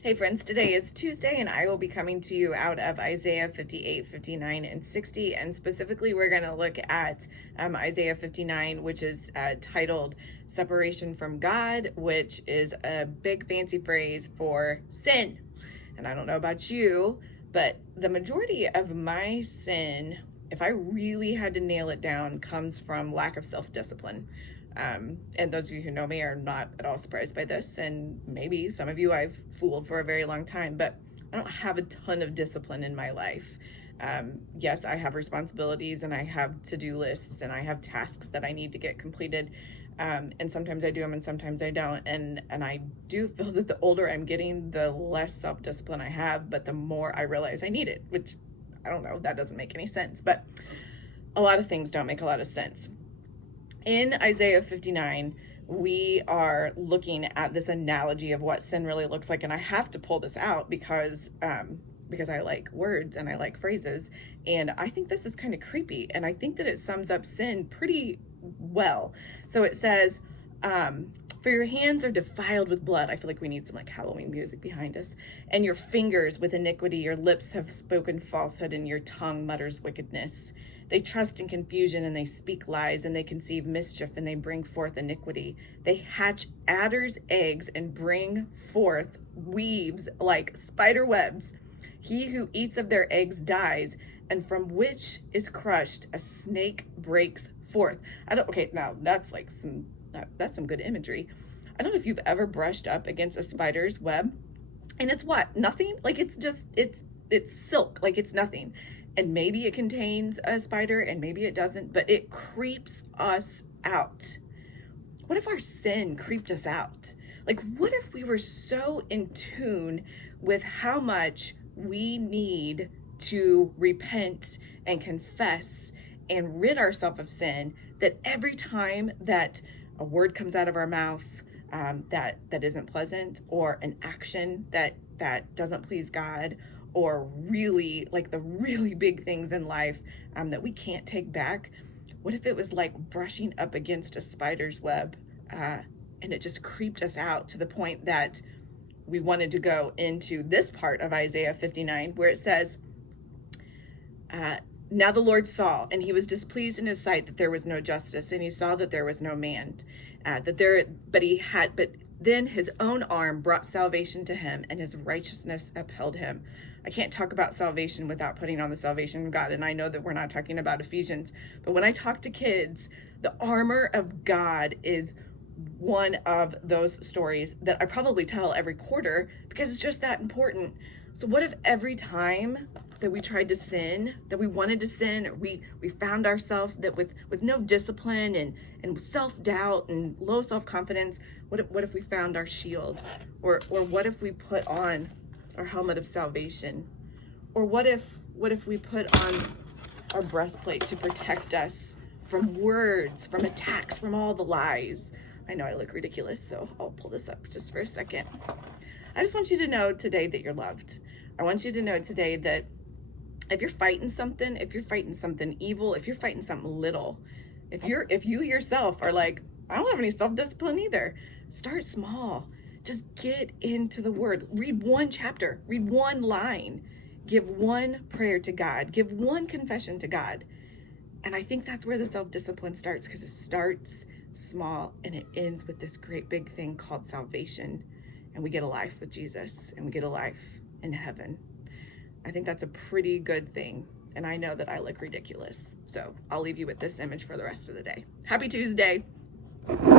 Hey friends, today is Tuesday and I will be coming to you out of Isaiah 58, 59, and 60. And specifically, we're going to look at Isaiah 59, which is titled Separation from God, which is a big fancy phrase for sin. And I don't know about you, but the majority of my sin, if I really had to nail it down, comes from lack of self-discipline. And those of you who know me are not at all surprised by this. And maybe some of you I've fooled for a very long time, but I don't have a ton of discipline in my life. Yes, I have responsibilities and I have to-do lists and I have tasks that I need to get completed. And sometimes I do them and sometimes I don't. And I do feel that the older I'm getting, the less self-discipline I have, but the more I realize I need it, which I don't know, that doesn't make any sense, but a lot of things don't make a lot of sense. In Isaiah 59, we are looking at this analogy of what sin really looks like. And I have to pull this out because I like words and I like phrases. And I think this is kind of creepy. And I think that it sums up sin pretty well. So it says, for your hands are defiled with blood. I feel like we need some like Halloween music behind us. And your fingers with iniquity, your lips have spoken falsehood and your tongue mutters wickedness. They trust in confusion and they speak lies and they conceive mischief and they bring forth iniquity. They hatch adders' eggs and bring forth weaves like spider webs. He who eats of their eggs dies, and from which is crushed a snake breaks forth. Okay, now that's like that's some good imagery. I don't know if you've ever brushed up against a spider's web, and it's what? Nothing? Like it's silk, like it's nothing. And maybe it contains a spider and maybe it doesn't, but it creeps us out. What if our sin creeped us out? Like, what if we were so in tune with how much we need to repent and confess and rid ourselves of sin, that every time that a word comes out of our mouth that isn't pleasant, or an action that doesn't please God, or really like the really big things in life that we can't take back, what if it was like brushing up against a spider's web and it just creeped us out to the point that we wanted to go into this part of Isaiah 59 where it says, now the Lord saw, and he was displeased in his sight that there was no justice, and he saw that there was no man, but then his own arm brought salvation to him, and his righteousness upheld him. I can't talk about salvation without putting on the salvation of God, and I know that we're not talking about Ephesians, but when I talk to kids, the armor of God is one of those stories that I probably tell every quarter because it's just that important. So what if every time that we tried to sin, that we wanted to sin, or we found ourselves that with no discipline and self-doubt and low self-confidence, what if we found our shield? Or what if we put on our helmet of salvation? Or what if we put on our breastplate to protect us from words, from attacks, from all the lies? I know I look ridiculous, so I'll pull this up just for a second. I just want you to know today that you're loved. I want you to know today that if you're fighting something evil, if you're fighting something little, if you yourself are like, I don't have any self-discipline either, start small. Just get into the word. Read one chapter, read one line, give one prayer to God, give one confession to God. And I think that's where the self-discipline starts, because it starts small and it ends with this great big thing called salvation. And we get a life with Jesus, and we get a life in heaven. I think that's a pretty good thing. And I know that I look ridiculous. So I'll leave you with this image for the rest of the day. Happy Tuesday.